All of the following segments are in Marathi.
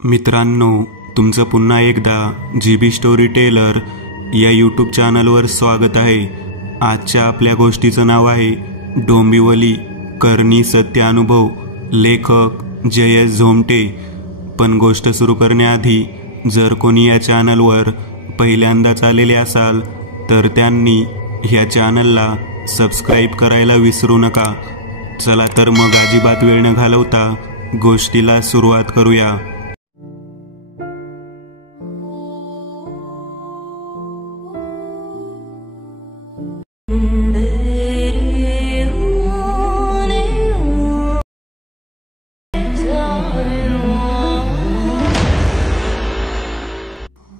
मित्रांनो, तुमचं पुन्हा एकदा GB स्टोरी टेलर या यूट्यूब चॅनलवर स्वागत आहे। आजच्या आपल्या गोष्टीचं नाव आहे डोंबिवली करणी सत्य अनुभव, लेखक जयेश झोमटे। पण गोष्ट सुरू करण्याआधी जर कोणी या चॅनलवर पहिल्यांदाच आलेले असाल तर त्यांनी ह्या चॅनलला सबस्क्राईब करायला विसरू नका। चला तर मग अजिबात वेळ न घालवता गोष्टीला सुरुवात करूया।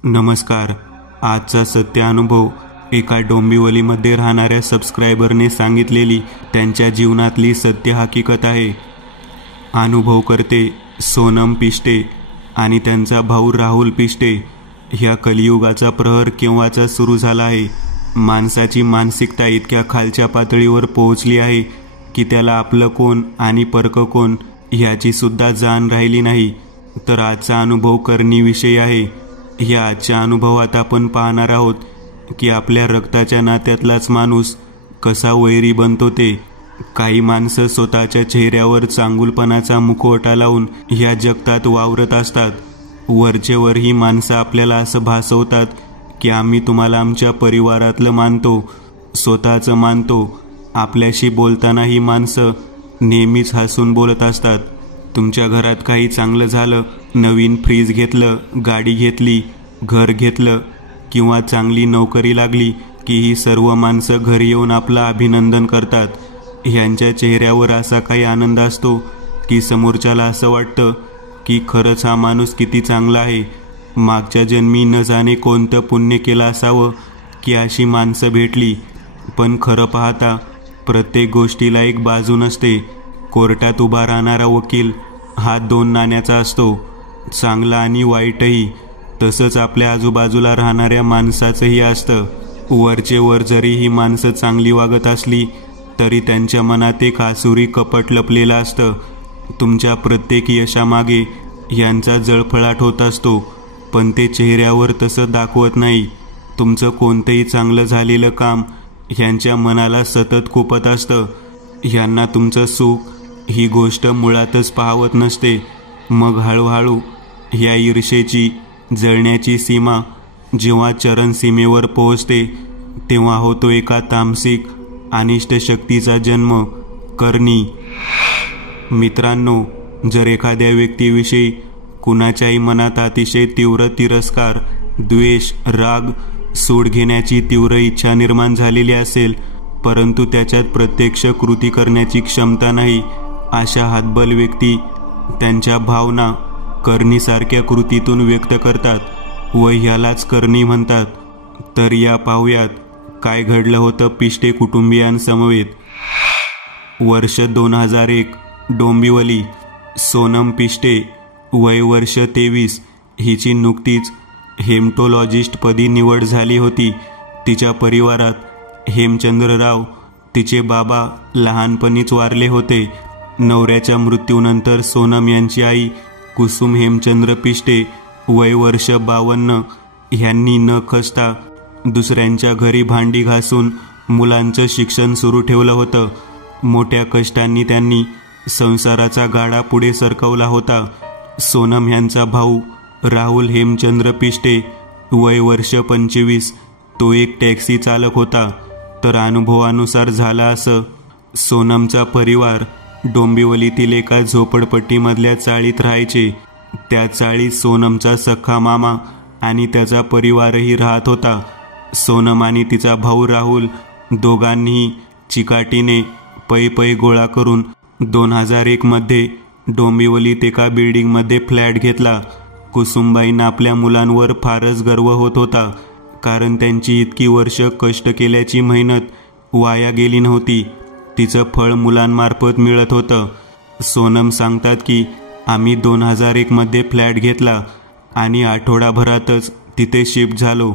नमस्कार। आजचा सत्य अनुभव एका डोंबिवलीमध्ये राहणाऱ्या सबस्क्रायबरने सांगितलेली त्यांच्या जीवनातली सत्य हकीकत आहे। अनुभव करते सोनम पिष्टे आणि त्यांचा भाऊ राहुल पिष्टे। ह्या कलियुगाचा प्रहर केव्हाचा सुरू झाला आहे। माणसाची मानसिकता इतक्या खालच्या पातळीवर पोहोचली आहे की त्याला आपलं कोण आणि परक कोण ह्याची सुद्धा जाण राहिली नाही। तर आजचा अनुभव करण्याविषयी आहे। ह्या आजच्या अनुभवात आपण पाहणार आहोत की आपल्या रक्ताच्या नात्यातलाच माणूस कसा वैरी बनतो ते। काही माणसं स्वतःच्या चेहऱ्यावर चांगुलपणाचा मुखवटा लावून ह्या जगतात वावरत असतात। वरचेवर ही माणसं आपल्याला असं भासवतात की आम्ही तुम्हाला आमच्या परिवारातलं मानतो, स्वतःचं मानतो। आपल्याशी बोलताना ही माणसं नेहमीच हसून बोलत असतात। तुमच्या घरात काही चांगलं झालं, नवीन फ्रीज घेतलं, गाडी घेतली, घर घेतलं किंवा चांगली नोकरी लागली की ही सर्व माणसं घरी येऊन आपलं अभिनंदन करतात। ह्यांच्या चेहऱ्यावर असा काही आनंद असतो की समोरच्याला असं वाटतं की खरंच हा माणूस किती चांगला आहे। मागच्या जन्मी न जाणे कोणतं पुण्य केलं असावं की अशी माणसं भेटली। पण खरं पाहता प्रत्येक गोष्टीला एक बाजू नसते। कोर्टात उभा राहणारा वकील हा दोन नाण्याचा असतो, चांगला आणि वाईटही। तसंच आपल्या आजूबाजूला राहणाऱ्या माणसाचंही असतं। वरचे वर जरी ही माणसं चांगली वागत असली तरी त्यांच्या मनात एक आसुरी कपट लपलेलं असतं। तुमच्या प्रत्येक यशामागे यांचा जळफळाट होत असतो, पण ते चेहऱ्यावर तसं दाखवत नाही। तुमचं कोणतंही चांगलं झालेलं काम ह्यांच्या मनाला सतत खुपत असतं। ह्यांना तुमचं सुख ही गोष्ट मुळातच पाहवत नसते। मग हळूहळू ह्या ईर्षेची जळण्याची सीमा जेव्हा चरणसीमेवर पोहोचते तेव्हा होतो एका तामसिक अनिष्ट शक्तीचा जन्म, करणी। मित्रांनो, जर एखाद्या व्यक्तीविषयी कुणाच्याही मनात अतिशय तीव्र तिरस्कार, द्वेष, राग, सूड घेण्याची तीव्र इच्छा निर्माण झालेली असेल परंतु त्याच्यात प्रत्यक्ष कृती करण्याची क्षमता नाही, अशा हतबल व्यक्ती त्यांच्या भावना करणीसारख्या कृतीतून व्यक्त करतात व ह्यालाच करणी म्हणतात। तर या पाहुयात काय घडलं होतं पिष्टे कुटुंबियांसमवेत। वर्ष 2001, डोंबिवली। सोनम पिष्टे, वय वर्ष 23। हिची नुकतीच हेमटोलॉजिस्ट पदी निवड झाली होती। तिच्या परिवारात हेमचंद्रराव, तिचे बाबा लहानपणीच वारले होते। नवऱ्याच्या मृत्यूनंतर सोनम यांची आई कुसुम हेमचंद्र पिष्टे, वय वर्ष 52, ह्यांनी न खचता दुसऱ्यांच्या घरी भांडी घासून मुलांचं शिक्षण सुरू ठेवलं होतं। मोठ्या कष्टांनी त्यांनी संसाराचा गाडा पुढे सरकवला होता। सोनम ह्यांचा भाऊ राहुल हेमचंद्र पिष्टे, वय वर्ष 25, तो एक टॅक्सी चालक होता। तर अनुभवानुसार झालं असं, सोनमचा परिवार डोंबिवलीतील एका झोपडपट्टीमधल्या चाळीत राहायचे। त्या चाळीत सोनमचा सख्खा मामा आणि त्याचा परिवारही राहत होता। सोनम आणि तिचा भाऊ राहुल दोघांनीही चिकाटीने पै गोळा करून 2001 मध्ये डोंबिवलीत एका बिल्डिंगमध्ये फ्लॅट घेतला। कुसुमबाईंना आपल्या मुलांवर फारच गर्व होत होता, कारण त्यांची इतकी वर्ष कष्ट केल्याची मेहनत वाया गेली नव्हती। तिचं फळ मुलांमार्फत मिळत होतं। सोनम सांगतात की आम्ही 2001 मध्ये फ्लॅट घेतला आणि आठवडाभरातच तिथे शिफ्ट झालो।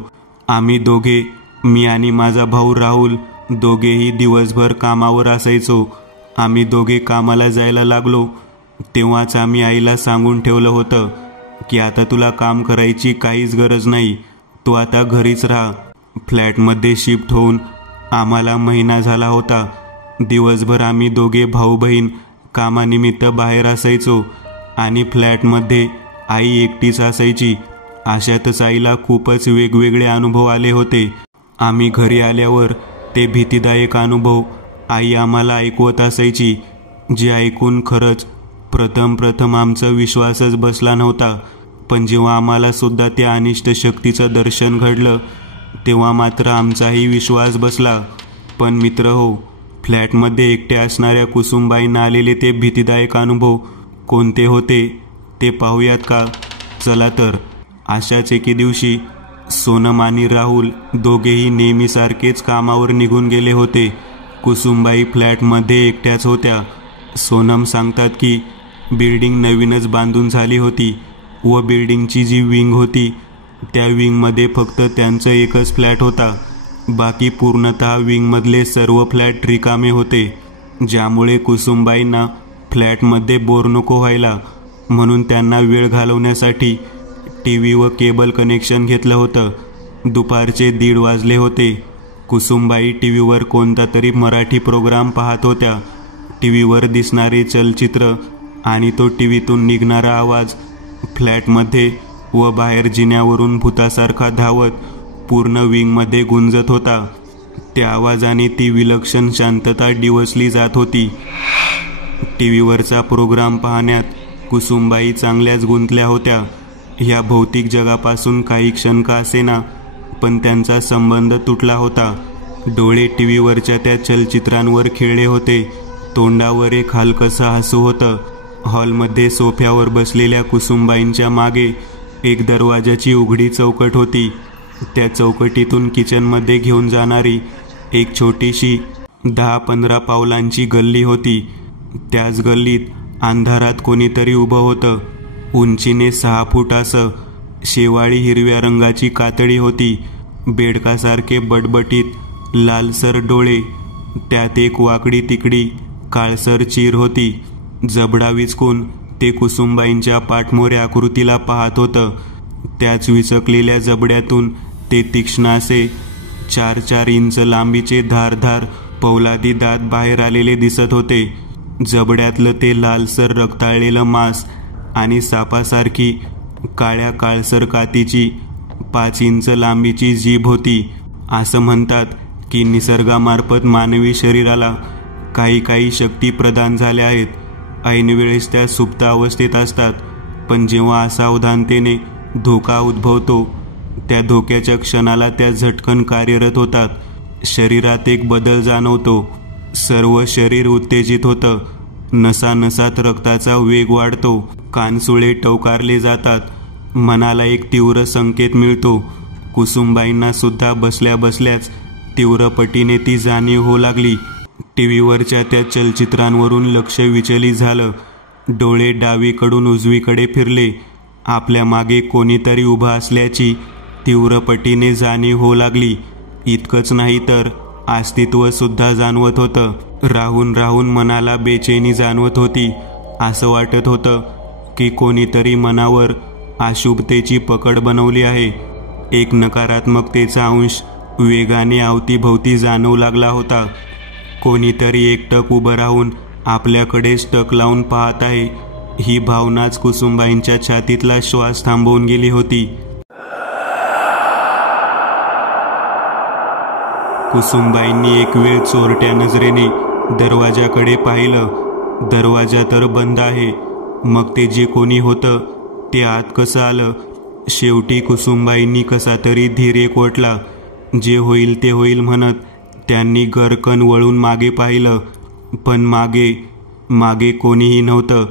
आम्ही दोघे, मी आणि माझा भाऊ राहुल, दोघेही दिवसभर कामावर असायचो। आम्ही दोघे कामाला जायला लागलो तेव्हाच आम्ही आईला सांगून ठेवलं होतं की आता तुला काम करायची काहीच गरज नाही, तू आता घरीच राहा. फ्लॅटमध्ये शिफ्ट होऊन आम्हाला महिना झाला होता. दिवसभर आम्ही दोघे भाऊ बहीण कामानिमित्त बाहेर असायचो आणि फ्लॅटमध्ये आई एकटीच असायची. अशातच आईला खूपच वेगवेगळे अनुभव आले होते. आम्ही घरी आल्यावर ते भीतीदायक अनुभव आई आम्हाला ऐकवत असायची, जे ऐकून खरंच प्रथम आमचा विश्वासच बसला नव्हता. पण जेव्हा आम्हाला सुद्धा त्या अनिष्ट शक्तीचं दर्शन घडलं तेव्हा मात्र आमचाही विश्वास बसला. पण मित्र हो, फ्लॅटमध्ये एकट्या असणाऱ्या कुसुमबाईंना आलेले ते भीतीदायक अनुभव कोणते होते ते पाहूयात का? चला तर. अशाच एके दिवशी सोनम आणि राहुल दोघेही नेहमीसारखेच कामावर निघून गेले होते. कुसुमबाई फ्लॅटमध्ये एकट्याच होत्या. सोनम सांगतात की बिल्डिंग नवीनच बांधून झाली होती व बिल्डिंगची जी विंग होती त्या विंगमध्ये फक्त त्यांचं एकच फ्लॅट होता. बाकी पूर्णतः विंगमधले सर्व फ्लॅट रिकामे होते, ज्यामुळे कुसुमबाईंना फ्लॅटमध्ये बोर नको व्हायला म्हणून त्यांना वेळ घालवण्यासाठी TV व केबल कनेक्शन घेतलं होतं. दुपारचे 1:30 वाजले होते. कुसुमबाई TVवर कोणता तरी मराठी प्रोग्राम पाहत होत्या. TVवर दिसणारे चलचित्र आणि तो TVतून निघणारा आवाज फ्लॅटमध्ये व बाहेर जिन्यावरून भूतासारखा धावत पूर्ण विंगमध्ये गुंजत होता. त्या आवाजाने ती विलक्षण शांतता डिवचली जात होती. TVवरचा प्रोग्राम पाहण्यात कुसुमबाई चांगल्याच गुंतल्या होत्या. ह्या भौतिक जगापासून काही क्षण का असेना, पण त्यांचा संबंध तुटला होता. डोळे TVवरच्या त्या चलचित्रांवर खेळले होते. तोंडावर एक हलकसं हसू होतं. हॉलमध्ये सोफ्यावर बसलेल्या कुसुमबाईंच्या मागे एक दरवाजाची उघडी चौकट होती. त्या चौकटीतून किचनमध्ये घेऊन जाणारी एक छोटीशी 10-15 पावलांची गल्ली होती. त्याच गल्लीत अंधारात कोणीतरी उभं होतं. उंचीने 6 फूट असं. शेवाळी हिरव्या रंगाची कातडी होती. बेडकासारखे बटबटीत लालसर डोळे, त्यात एक वाकडी तिकडी काळसर चीर होती. जबडा विचकून ते कुसुमबाईंच्या पाठमोऱ्या आकृतीला पाहत होतं. त्याच विचकलेल्या जबड्यातून ते तीक्ष्ण असे 4-4 इंच लांबीचे धारधार पौलादी दात बाहेर आलेले दिसत होते. जबड्यातलं ते लालसर रक्ताळलेलं मांस आणि सापासारखी काळ्या काळसर कातीची 5 इंच लांबीची जीभ होती. असं म्हणतात की निसर्गामार्फत मानवी शरीराला काही शक्ती प्रदान झाल्या आहेत. ऐनवेळेस त्या सुप्त अवस्थेत असतात, पण जेव्हा असावधानतेने धोका उद्भवतो त्या धोक्याच्या क्षणाला त्या झटकन कार्यरत होतात. शरीरात एक बदल जाणवतो. सर्व शरीर उत्तेजित होतं. नसानसात रक्ताचा वेग वाढतो. कानसुळे टवकारले जातात. मनाला एक तीव्र संकेत मिळतो. कुसुमबाईंना सुद्धा बसल्या बसल्याच तीव्र पटीने ती जाणीव होऊ लागली. TVवरच्या त्या चलचित्रांवरून लक्ष विचलित झालं. डोळे डावीकडून उजवीकडे फिरले. आपल्या मागे कोणीतरी उभा असल्याची तीव्र पटीने जाणीव होऊ लागली. इतकंच नाही तर अस्तित्व सुद्धा जाणवत होतं. राहून राहून मनाला बेचैनी जाणवत होती. असं वाटत होतं की कोणीतरी मनावर अशुभतेची पकड बनवली आहे. एक नकारात्मकतेचा अंश वेगाने अवतीभवती जाणवू लागला होता. कोणीतरी एकटक उभं राहून आपल्याकडेच टक लावून पाहत आहे. ही भावनाच कुसुमबाईंच्या छातीतला श्वास थांबवून गेली होती. कुसुमबाईंनी एक वेळ चोरट्या नजरेने दरवाजाकडे पाहिलं. दरवाजा तर बंद आहे. मग ते जे कोणी होतं ते आत कसं आलं? शेवटी कुसुमबाईंनी कसा तरी धीर एकवटला. जे होईल ते होईल म्हणत त्यांनी गरकन वळून मागे पाहिलं, पण मागे कोणीही नव्हतं.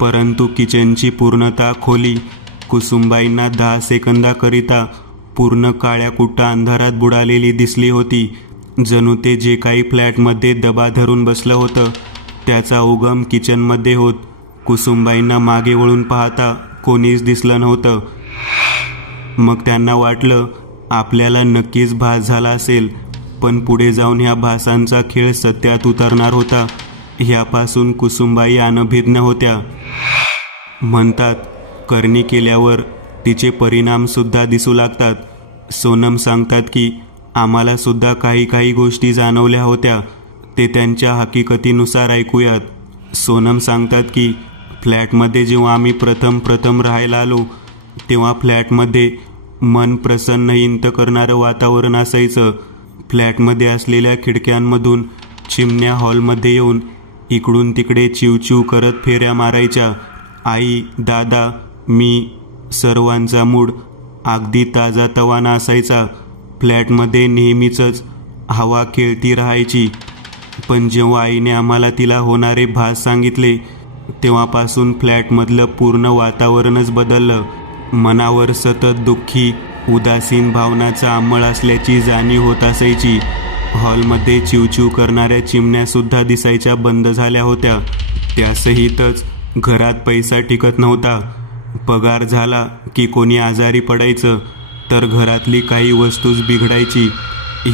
परंतु किचनची पूर्णतः खोली कुसुमबाईंना 10 सेकंदाकरिता पूर्ण काळ्या कुट्टा अंधारात बुडालेली दिसली होती. जणू ते जे काही फ्लॅटमध्ये दबा धरून बसलं होतं त्याचा उगम किचनमध्ये होत. कुसुमबाईंना मागे वळून पाहता कोणीच दिसलं नव्हतं. मग त्यांना वाटलं आपल्याला नक्कीच भास झाला असेल, पण पुढे जाऊन ह्या भासांचा खेळ सत्यात उतरणार होता. ह्यापासून कुसुमबाई अनभिज्ञ होत्या. म्हणतात करणी केल्यावर तिचे परिणामसुद्धा दिसू लागतात. सोनम सांगतात की आम्हाला सुद्धा काही गोष्टी जाणवल्या होत्या, ते त्यांच्या हकीकतीनुसार ऐकूयात. सोनम सांगतात की फ्लॅटमध्ये जेव्हा आम्ही प्रथम राहायला आलो तेव्हा फ्लॅटमध्ये मन प्रसन्न इंत करणारं वातावरण असायचं. फ्लॅटमध्ये असलेल्या खिडक्यांमधून चिमण्या हॉलमध्ये येऊन इकडून तिकडे चिवचिव करत फेऱ्या मारायच्या. आई, दादा, मी, सर्वांचा मूड अगदी ताजातवाना असायचा. फ्लॅटमध्ये नेहमीच हवा खेळती राहायची. पण जेव्हा आईने आम्हाला तिला होणारे भास सांगितले तेव्हापासून फ्लॅटमधलं पूर्ण वातावरणच बदललं. मनावर सतत दुःखी उदासीन भावनाचा अंमळ असल्याची जाणीव होत असायची. हॉलमध्ये चिवचिव करणाऱ्या चिमण्यासुद्धा दिसायच्या बंद झाल्या होत्या. त्यासहितच घरात पैसा टिकत नव्हता. पगार झाला की कोणी आजारी पडायचं तर घरातली काही वस्तूच बिघडायची.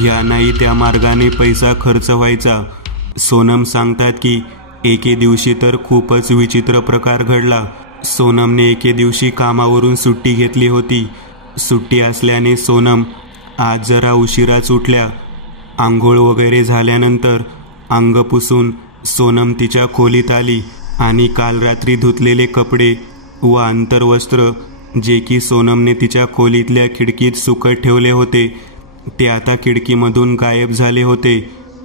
यानाही त्या मार्गाने पैसा खर्च व्हायचा. सोनम सांगतात की एके दिवशी तर खूपच विचित्र प्रकार घडला. सोनमने एके दिवशी कामावरून सुट्टी घेतली होती. सुट्टी असल्याने सोनम आज जरा उशिराच उठल्या. आंघोळ वगैरे झाल्यानंतर अंग पुसून सोनम तिच्या खोलीत आली आणि काल रात्री धुतलेले कपडे व आंतरवस्त्र जे की सोनमने तिच्या खोलीतल्या खिडकीत सुकत ठेवले होते ते आता खिडकीमधून गायब झाले होते.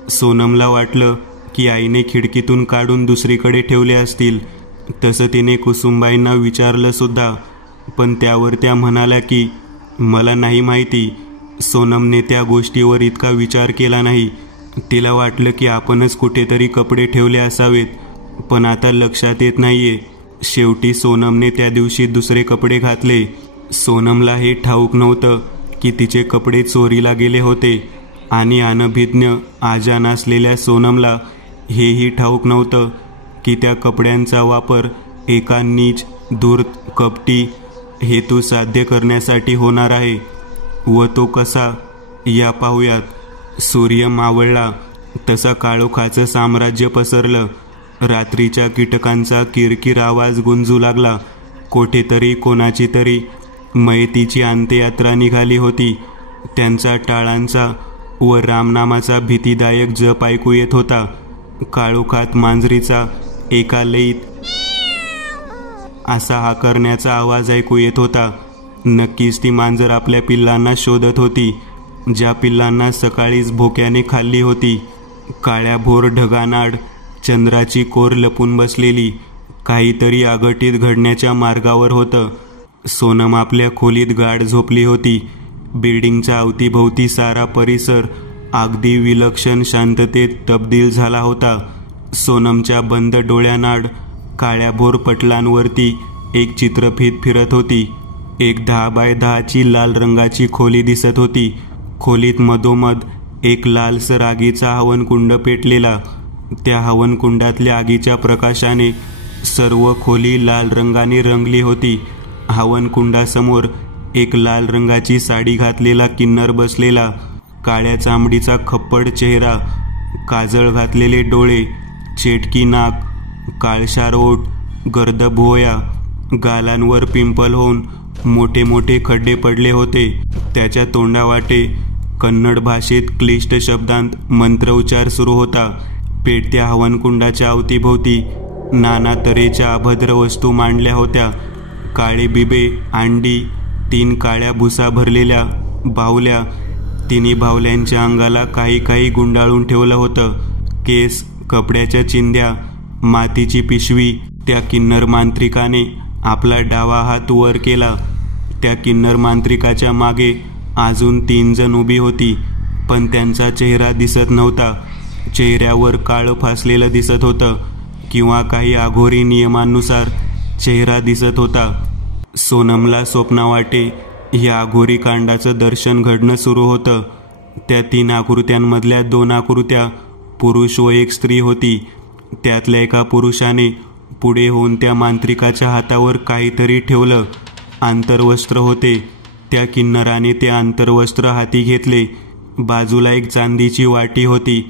सोनमला वाटलं की आईने खिडकीतून काढून दुसरीकडे ठेवले असतील. तसं तिने कुसुमबाईंना विचारलं सुद्धा, पण त्यावर त्या म्हणाल्या की मला नाही माहिती. सोनमने त्या गोष्टीवर इतका विचार केला नाही. तिला वाटलं की आपणच कुठेतरी कपडे ठेवले असावेत, पण आता लक्षात येत नाहीये. शेवटी सोनमने त्या दिवशी दुसरे कपडे घातले. सोनमला हे ठाऊक नव्हतं की तिचे कपडे चोरीला गेले होते आणि अनभिज्ञ आजान असलेल्या सोनमला हेही ठाऊक नव्हतं की त्या कपड्यांचा वापर एका नीच, धूर्त, कपटी हेतू साध्य करण्यासाठी होणार आहे. व तो कसा, या पाहूयात. सूर्य मावळला तसा काळोखाचं साम्राज्य पसरलं. रात्रीच्या कीटकांचा किरकिर आवाज गुंजू लागला. कोठेतरी कोणाची तरी मयतीची अंत्ययात्रा निघाली होती. त्यांचा टाळांचा व रामनामाचा भीतीदायक जप ऐकू येत होता. काळोखात मांजरीचा एका लयीत असा हाकरण्याचा आवाज ऐकू येत होता. नक्कीच ती मांजर आपल्या पिल्लांना शोधत होती, ज्या पिल्लांना सकाळीच भोक्याने खाल्ली होती. काळ्याभोर ढगानाड चंद्राची कोर लपून बसलेली काहीतरी अघटित घडण्याच्या मार्गावर होतं. सोनम आपल्या खोलीत गाढ झोपली होती. बिल्डिंगच्या अवतीभोवती सारा परिसर अगदी विलक्षण शांततेत तब्दील झाला होता. सोनमच्या बंद डोळ्यानाड काळ्याभोर पटलांवरती एक चित्रफीत फिरत होती. एक 10 बाय 10ची लाल रंगाची खोली दिसत होती. खोलीत मधोमध एक लालसर आगीचा हवनकुंड पेटलेला. त्या हवनकुंडातल्या आगीच्या प्रकाशाने सर्व खोली लाल रंगाने रंगली होती. हवनकुंडासमोर एक लाल रंगाची साडी घातलेला किन्नर बसलेला. काळ्या चामडीचा खप्पड चेहरा, काजळ घातलेले डोळे, चेटकी नाक, काळशार ओठ, गर्द भुवया, गालांवर पिंपल होऊन मोठे मोठे खड्डे पडले होते. त्याच्या तोंडावाटे कन्नड भाषेत क्लिष्ट शब्दांत मंत्रोच्चार सुरू होता. पेटत्या हवनकुंडाच्या अवतीभोवती नाना तऱ्हेच्या अभद्र वस्तू मांडल्या होत्या. काळे बिबे, अंडी, 3 काळ्या भुसा भरलेल्या बाहुल्या. तिन्ही बाहुल्यांच्या अंगाला काही गुंडाळून ठेवलं होतं. केस, कपड्याच्या चिंध्या, मातीची पिशवी. त्या किन्नर मांत्रिकाने आपला डावा हात वर केला. त्या किन्नर मांत्रिकाच्या मागे अजून 3 जण उभी होती, पण त्यांचा चेहरा दिसत नव्हता. चेहऱ्यावर काळं फासलेलं दिसत होतं किंवा काही अघोरी नियमांनुसार चेहरा दिसत होता. सोनमला स्वप्नावाटे या अघोरी कांडाचं दर्शन घडणं सुरू होतं. त्या 3 आकृत्यांमधल्या 2 आकृत्या पुरुष व एक स्त्री होती. त्यातल्या एका पुरुषाने पुढे होऊन त्या मांत्रिकाच्या हातावर काहीतरी ठेवलं. आंतरवस्त्र होते. त्या किन्नराने ते आंतरवस्त्र हाती घेतले. बाजूला एक चांदीची वाटी होती,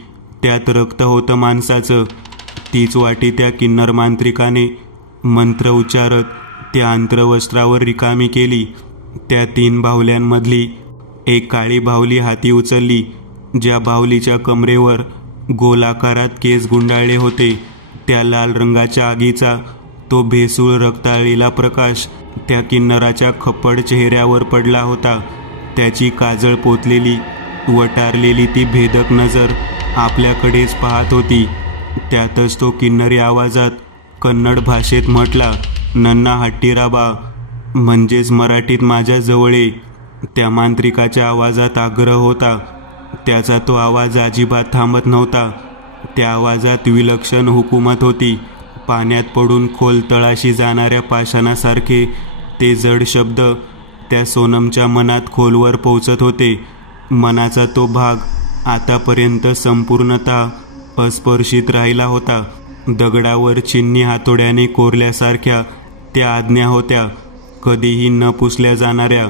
त्यात रक्त होतं माणसाचं. तीच वाटी त्या किन्नर मांत्रिकाने मंत्र उच्चारत त्या अंतरवस्त्रावर रिकामी केली. त्या 3 बाहुल्यांमधली एक काळी बाहुली हाती उचलली. ज्या बाहुलीच्या कमरेवर गोलाकारात केस गुंडाळले होते, त्या लाल रंगाच्या आगीचा तो भेसूळ रक्ताळलेला प्रकाश त्या किन्नराच्या खप्पड चेहऱ्यावर पडला होता. त्याची काजळ पोतलेली वटारलेली ती भेदक नजर आपल्याकडेच पाहत होती. त्यातच तो किन्नरी आवाजात कन्नड भाषेत म्हटला, "नन्ना हट्टीराबा, म्हणजेच मराठीत माझ्या जवळ ये." त्या मांत्रिकाच्या आवाजात आग्रह होता. त्याचा तो आवाज अजिबात थांबत नव्हता. त्या आवाजात विलक्षण हुकूमत होती. पाण्यात पडून खोल तळाशी जाणाऱ्या पाषाणासारखे ते जड शब्द त्या सोनमच्या मनात खोलवर पोचत होते. मनाचा तो भाग आतापर्यंत संपूर्णतः अस्पर्शित राहिला होता. दगडावर चिन्नी हातोड्याने कोरल्यासारख्या त्या आज्ञा होत्या, कधीही न पुसल्या जाणाऱ्या.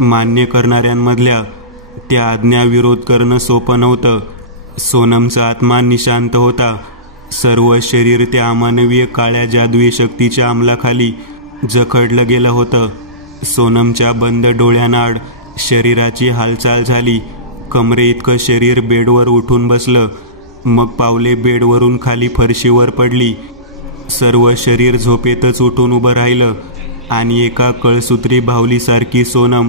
मान्य करणाऱ्यांमधल्या त्या आज्ञा विरोध करणं सोपं नव्हतं. सोनमचा आत्मा निशांत होता. सर्व शरीर त्या अमानवीय काळ्या जादुई शक्तीच्या अंमलाखाली जखडलं गेलं होतं. सोनमच्या बंद डोळ्यांआड शरीराची हालचाल झाली. कमरे इतकं शरीर बेडवर उठून बसलं. मग पावले बेडवरून खाली फरशीवर पडली. सर्व शरीर झोपेतच उठून उभं राहिलं आणि एका कळसूत्री बाहुलीसारखी सोनम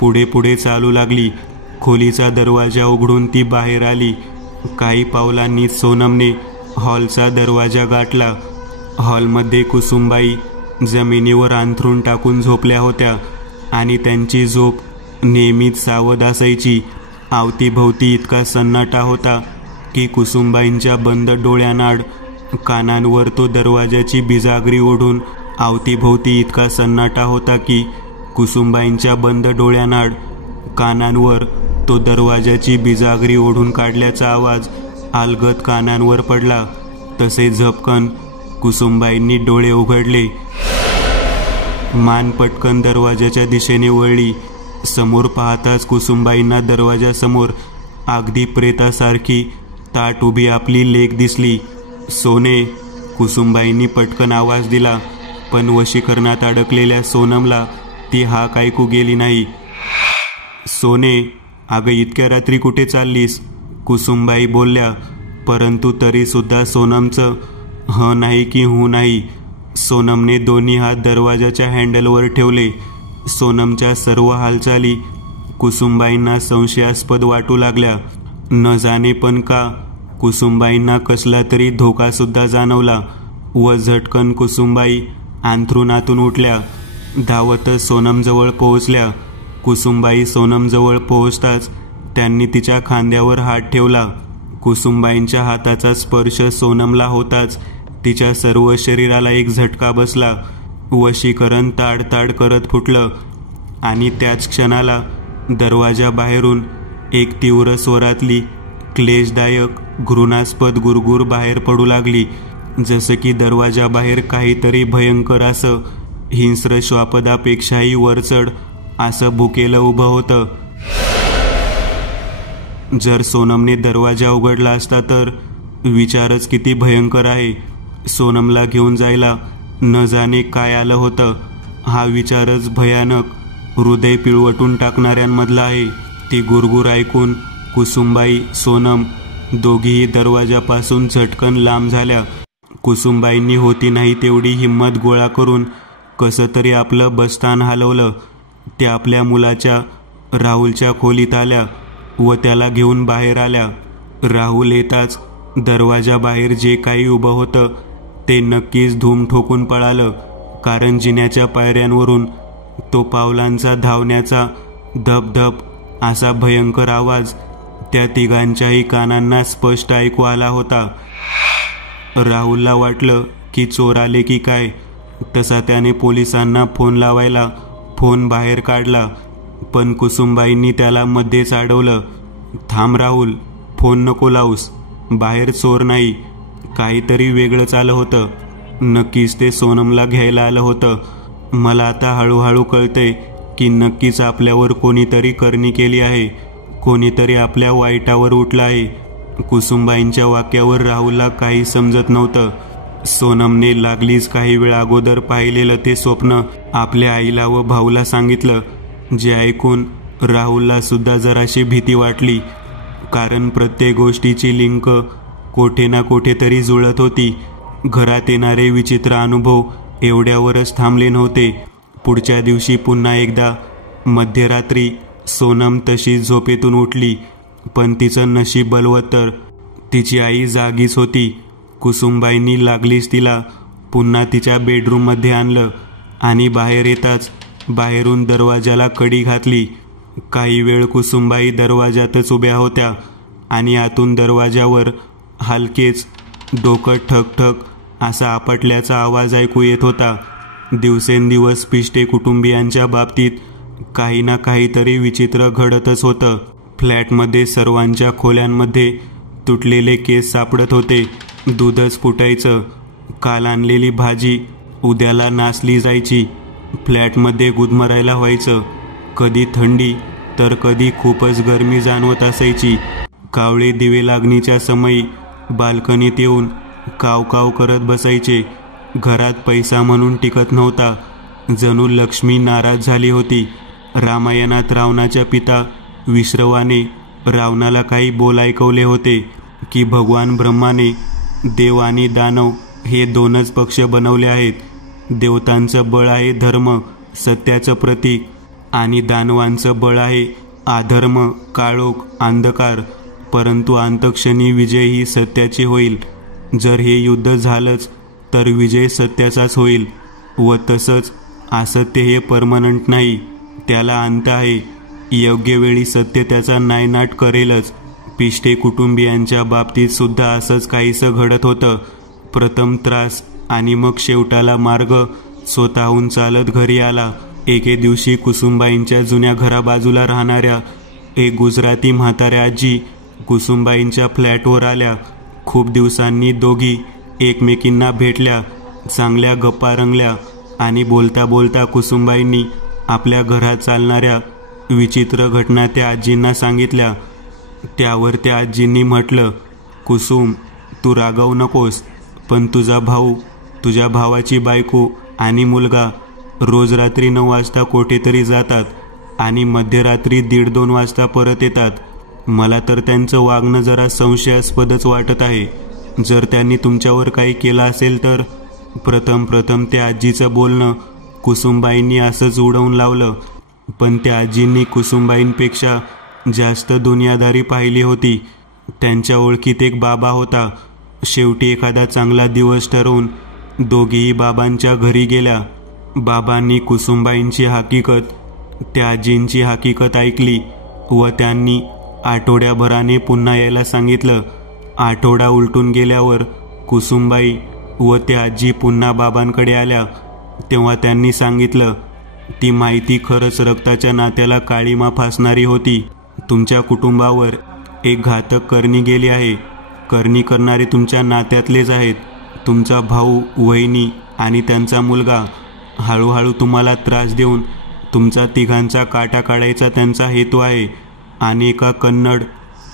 पुढे पुढे चालू लागली. खोलीचा दरवाजा उघडून ती बाहेर आली. काही पावलांनी सोनमने हॉलचा दरवाजा गाठला. हॉलमध्ये कुसुमबाई जमिनीवर अंथरूण टाकून झोपल्या होत्या आणि त्यांची झोप नेहमीच सावध असायची. अवतीभोवती इतका सन्नाटा होता की कुसुमबाईंच्या बंद डोळ्यांआड कानांवर तो दरवाजाची बिजागरी ओढून अवतीभोवती इतका सन्नाटा होता की कुसुमबाईंच्या बंद डोळ्यांआड कानांवर तो दरवाजाची बिजागरी ओढून काढल्याचा आवाज अलगद कानांवर पडला. तसे झपकन कुसुमबाईंनी डोळे उघडले. मान पटकन दरवाजाच्या दिशेने वळली. समोर पाहताच कुसुमबाईंना दरवाजासमोर अगदी प्रेतासारखी ताट उभी आपली लेक दिसली. "सोने," कुसुमबाईंनी पटकन आवाज दिला, पण वशीकरणात अडकलेल्या सोनमला ती हाक ऐकू गेली नाही. "सोने, अगं इतक्या रात्री कुठे चाललीस?" कुसुमबाई बोलल्या. परंतु तरीसुद्धा सोनमचं ह नाही की हू नाही. सोनमने दोन्ही हात दरवाजाच्या हँडलवर ठेवले. सोनमच्या सर्व हालचाली कुसुमबाईंना संशयास्पद वाटू लागल्या. न जाणे पण का कुसुमबाईंना कसला तरी धोकासुद्धा जाणवला व झटकन कुसुमबाई अंथरुणातून उठल्या. धावतच सोनमजवळ पोहोचल्या. कुसुमबाई सोनमजवळ पोहोचताच त्यांनी तिच्या खांद्यावर हात ठेवला. कुसुमबाईंच्या हाताचा स्पर्श सोनमला होताच तिच्या सर्व शरीराला एक झटका बसला. वशीकरण ताडताड करत फुटलं आणि त्याच क्षणाला दरवाजाबाहेरून एक तीव्र स्वरातली क्लेशदायक घृणास्पद गुरगुर बाहेर पडू लागली. जसं की दरवाजाबाहेर काहीतरी भयंकर असं हिंस्र श्वापदापेक्षाही वरचढ असं भुकेलं उभं होतं. जर सोनमने दरवाजा उघडला असता तर विचारच किती भयंकर आहे. सोनमला घेऊन जायला न जाणे काय आलं होतं. हा विचारच भयानक, हृदय पिळवटून टाकणाऱ्यांमधला आहे. ती गुरगुर ऐकून कुसुमबाई, सोनम दोघीही दरवाजापासून झटकन लांब झाल्या. कुसुमबाईंनी होती नाही तेवढी हिंमत गोळा करून कसं तरी आपलं बस्तान हलवलं. त्या आपल्या मुलाच्या राहुलच्या खोलीत आल्या व त्याला घेऊन बाहेर आल्या. राहुल येताच दरवाजाबाहेर जे काही उभं होतं ते नक्कीच धूम ठोकून पळालं, कारण जिन्याच्या पायऱ्यांवरून तो पावलांचा धावण्याचा धपधप असा भयंकर आवाज त्या तिघांच्याही कानांना स्पष्ट ऐकू आला होता. राहुलला वाटलं की चोर आले की काय. तसा त्याने पोलिसांना फोन लावायला फोन बाहेर काढला, पण कुसुमबाईंनी त्याला मध्येच अडवलं. "थांब राहुल, फोन नको लावूस. बाहेर चोर नाही, काहीतरी वेगळंच आलं होतं. नक्कीच ते सोनमला घ्यायला आलं होतं. मला आता हळूहळू कळतंय की नक्कीच आपल्यावर कोणीतरी करणी केली आहे. कोणीतरी आपल्या वाईटावर उठलं आहे." कुसुमबाईंच्या वाक्यावर राहुलला काही समजत नव्हतं. सोनमने लागलीच काही वेळ अगोदर पाहिलेलं ते स्वप्न आपल्या आईला व भाऊला सांगितलं, जे ऐकून राहुलला सुद्धा जराशी भीती वाटली, कारण प्रत्येक गोष्टीची लिंक कोठे ना कोठेतरी जुळत होती. घरात येणारे विचित्र अनुभव एवढ्यावरच थांबले नव्हते. पुढच्या दिवशी पुन्हा एकदा मध्यरात्री सोनम तशीच झोपेतून उठली, पण तिचं नशीब बलवत्तर, तिची आई जागीच होती. कुसुमबाईंनी लागलीच तिला पुन्हा तिच्या बेडरूममध्ये आणलं आणि बाहेर येताच बाहेरून दरवाजाला कडी घातली. काही वेळ कुसुमबाई दरवाजातच उभ्या होत्या आणि आतून दरवाजावर हलकेच डोकं ठकठक असा आपटल्याचा आवाज ऐकू येत होता. दिवसेंदिवस पिष्टे कुटुंबियांच्या बाबतीत काही ना काहीतरी विचित्र घडतच होतं. फ्लॅटमध्ये सर्वांच्या खोल्यांमध्ये तुटलेले केस सापडत होते, दूधच फुटायचं, काल आणलेली भाजी उद्याला नासली जायची, फ्लॅटमध्ये गुदमरायला व्हायचं, कधी थंडी तर कधी खूपच गरमी जाणवत असायची. कावळे दिवे लागणीच्या समयी बाल्कनीत येऊन काव काव करत बसायचे. घरात पैसा म्हणून टिकत नव्हता, जणू लक्ष्मी नाराज झाली होती. रामायणात रावणाच्या पिता विश्रवाने रावणाला काही बोल ऐकवले होते की भगवान ब्रह्माने देव आणि दानव हे दोनच पक्ष बनवले आहेत. देवतांचं बळ आहे धर्म, सत्याचं प्रतीक, आणि दानवांचं बळ आहे अधर्म, काळोख, अंधकार. परंतु अंतक्षणी विजय ही सत्याची होईल. जर हे युद्ध झालंच तर विजय सत्याचाच होईल. व तसंच असत्य हे परमनंट नाही, त्याला अंत आहे. योग्य वेळी सत्य त्याचा नायनाट करेलच. पिष्टे कुटुंबियांच्या बाबतीत सुद्धा असंच काहीसं घडत होतं. प्रथम त्रास आणि मग शेवटाला मार्ग. स्वतःहून चालत घरी आला. एके दिवशी कुसुमबाईंच्या जुन्या घराबाजूला राहणाऱ्या एक गुजराती म्हाताऱ्या आजी कुसुमबाईंच्या फ्लॅटवर आल्या. खूप दिवसांनी दोघी एकमेकींना भेटल्या, चांगल्या गप्पा रंगल्या आणि बोलता बोलता कुसुमबाईंनी आपल्या घरात चालणाऱ्या विचित्र घटना त्या आजींना सांगितल्या. त्यावर त्या आजींनी म्हटलं, कुसुम, तू रागावू नकोस, पण तुझा भाऊ, तुझ्या भावाची बायको आणि मुलगा रोज रात्री 9 वाजता कोठेतरी जातात आणि मध्यरात्री 1:30-2 वाजता परत येतात. मला तर त्यांचं वागणं जरा संशयास्पदच वाटत आहे. जर त्यांनी तुमच्यावर काही केलं असेल तर. प्रथम त्या आजीचं बोलणं कुसुमबाईंनी असंच उडवून लावलं, पण त्या आजींनी कुसुमबाईंपेक्षा जास्त दुनियादारी पाहिली होती. त्यांच्या ओळखीत एक बाबा होता. शेवटी एखादा चांगला दिवस ठरवून दोघीही बाबांच्या घरी गेल्या. बाबांनी कुसुमबाईंची हकीकत, त्या आजींची हकीकत ऐकली व त्यांनी आठवड्याभराने पुन्हा यायला सांगितलं. आठवडा उलटून गेल्यावर कुसुमबाई व त्या आजी पुन्हा बाबांकडे आल्या. तेव्हा त्यांनी सांगितलं, ती माहिती खरंच रक्ताच्या नात्याला काळीमा फासणारी होती. तुमच्या कुटुंबावर एक घातक करणी गेली आहे. करणी करणारे तुमच्या नात्यातलेच आहेत. तुमचा भाऊ, वहिनी आणि त्यांचा मुलगा. हळूहळू तुम्हाला त्रास देऊन तुमचा तिघांचा काटा काढायचा त्यांचा हेतू आहे आणि एका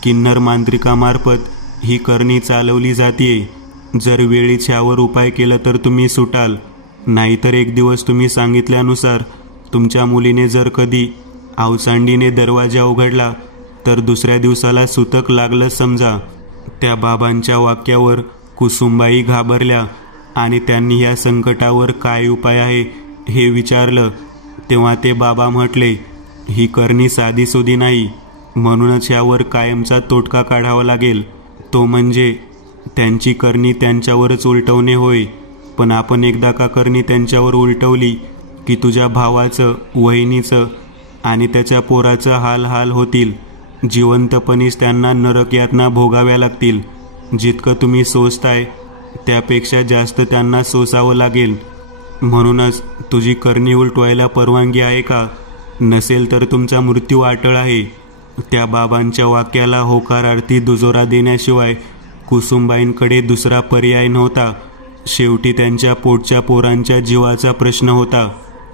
किन्नर मांत्रिकामार्फत ही करणी चालवली जातीये. जर वेळीच ह्यावर उपाय केला तर तुम्ही सुटाल. नाहीतर एक दिवस तुम्ही सांगितल्यानुसार तुमच्या मुलीने जर कधी अवसांडीने दरवाजा उघडला तर दुसऱ्या दिवसाला सुतक लागलं समजा. त्या बाबांच्या वाक्यावर कुसुमबाई घाबरल्या आणि त्यांनी या संकटावर काय उपाय आहे हे विचारलं. तेव्हा ते बाबा म्हटले, ही करणी साधीसुधी नाही, म्हणूनच यावर कायमचा तोटका काढावा लागेल. तो म्हणजे त्यांची करणी त्यांच्यावरच उलटवणे होय. पण आपण एकदा का करणी त्यांच्यावर उलटवली की तुझ्या भावाचं, वहिनीचं आणि त्याच्या पोराचं हाल होतील. जिवंतपणीच त्यांना नरक यातना भोगाव्या लागतील. जितकं तुम्ही सोसताय त्यापेक्षा जास्त त्यांना सोसावं लागेल. म्हणूनच तुझी करणी उलटवायला परवानगी आहे का? नसेल तर तुमचा मृत्यू अटळ आहे. त्या बाबांच्या वाक्याला होकारार्थी दुजोरा देण्याशिवाय कुसुमबाईंकडे दुसरा पर्याय नव्हता. शेवटी त्यांच्या पोटच्या पोरांच्या जीवाचा प्रश्न होता.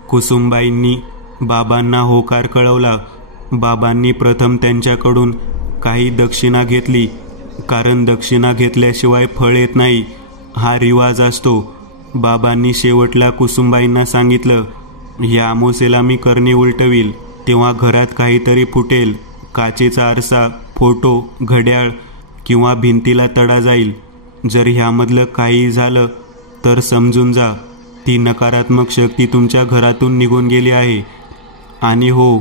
कुसुमबाईंनी बाबांना होकार कळवला. बाबांनी प्रथम त्यांच्याकडून काही दक्षिणा घेतली, कारण दक्षिणा घेतल्याशिवाय फळ येत नाही. हा रिवाज असतो. बाबांनी शेवटला कुसुमबाईंना सांगितलं, या अमावस्येला मी करणी उलटवील तेव्हा घरात काहीतरी फुटेल. काचेचा आरसा, फोटो, घड्याळ किंवा भिंतीला तडा जाईल. जर ह्यामधलं काही झालं तर समजून जा, ती नकारात्मक शक्ती तुमच्या घरातून निघून गेली आहे. आणि हो,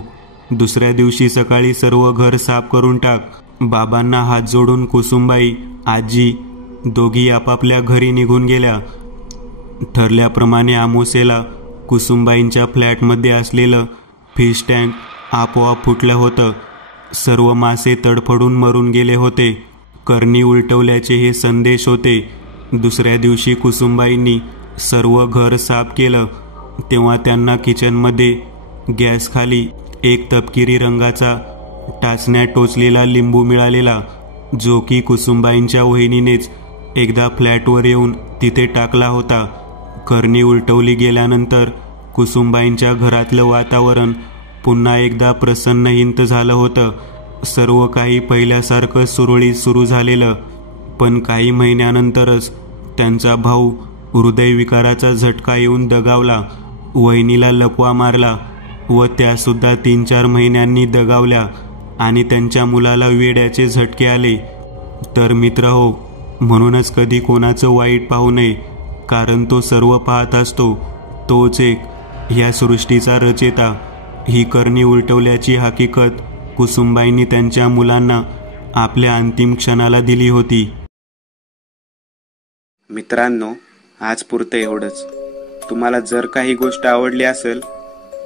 दुसऱ्या दिवशी सकाळी सर्व घर साफ करून टाक. बाबांना हात जोडून कुसुमबाई, आजी दोघी आपापल्या घरी निघून गेल्या. ठरल्याप्रमाणे अमावस्येला कुसुमबाईंच्या फ्लॅटमध्ये असलेलं फिश टँक आपोआप फुटलं होतं. सर्व मासे तडफडून मरून गेले होते. करणी उलटवल्याचे हे संदेश होते. दुसऱ्या दिवशी कुसुमबाईंनी सर्व घर साफ केलं तेव्हा त्यांना किचनमध्ये गॅसखाली एक तपकिरी रंगाचा टाचण्यात टोचलेला लिंबू मिळालेला, जो की कुसुमबाईंच्या वहिनीनेच एकदा फ्लॅटवर येऊन तिथे टाकला होता. करणी उलटवली गेल्यानंतर कुसुमबाईंच्या घरातलं वातावरण पुन्हा एकदा प्रसन्नहिंत झालं होतं. सर्व काही पहिल्यासारखं सुरळीत सुरू झालेलं. पण काही महिन्यानंतरच त्यांचा भाऊ हृदयविकाराचा झटका येऊन दगावला. वहिनीला लकवा मारला व त्यासुद्धा 3-4 महिन्यांनी दगावल्या आणि त्यांच्या मुलाला वेड्याचे झटके आले. तर मित्र हो, म्हणूनच कधी कोणाचं वाईट पाहू नये, कारण तो सर्व पाहत असतो. तोच एक ह्या सृष्टीचा रचेता. ही करणी उलटवल्याची हकीकत कुसुमबाईंनी त्यांच्या मुलांना आपल्या अंतिम क्षणाला दिली होती. मित्रांनो, आज पुरतं एवढंच. तुम्हाला जर काही गोष्ट आवडली असेल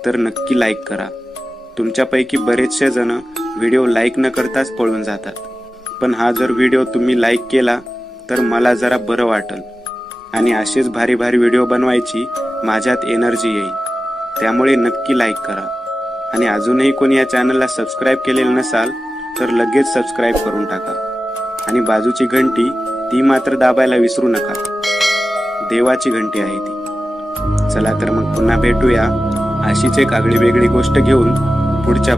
तर नक्की लाईक करा. तुमच्यापैकी बरेचसे जण व्हिडिओ लाईक न करताच पळून जातात, पण हा जर व्हिडिओ तुम्ही लाईक केला तर मला जरा बरं वाटेल आणि असेच भारी भारी व्हिडिओ बनवायची माझ्यात एनर्जी येईल. त्यामुळे नक्की लाईक करा. आणि अजूनही कोणी या चॅनलला सबस्क्राईब केलेलं नसाल तर लगेच सबस्क्राईब करून टाका. आणि बाजूची घंटी ती मात्र दाबायला विसरू नका. देवाची घंटी आहे ती. चला तर मग पुन्हा भेटूया अशीच एक आगळी वेगळी गोष्ट घेऊन पुढच्या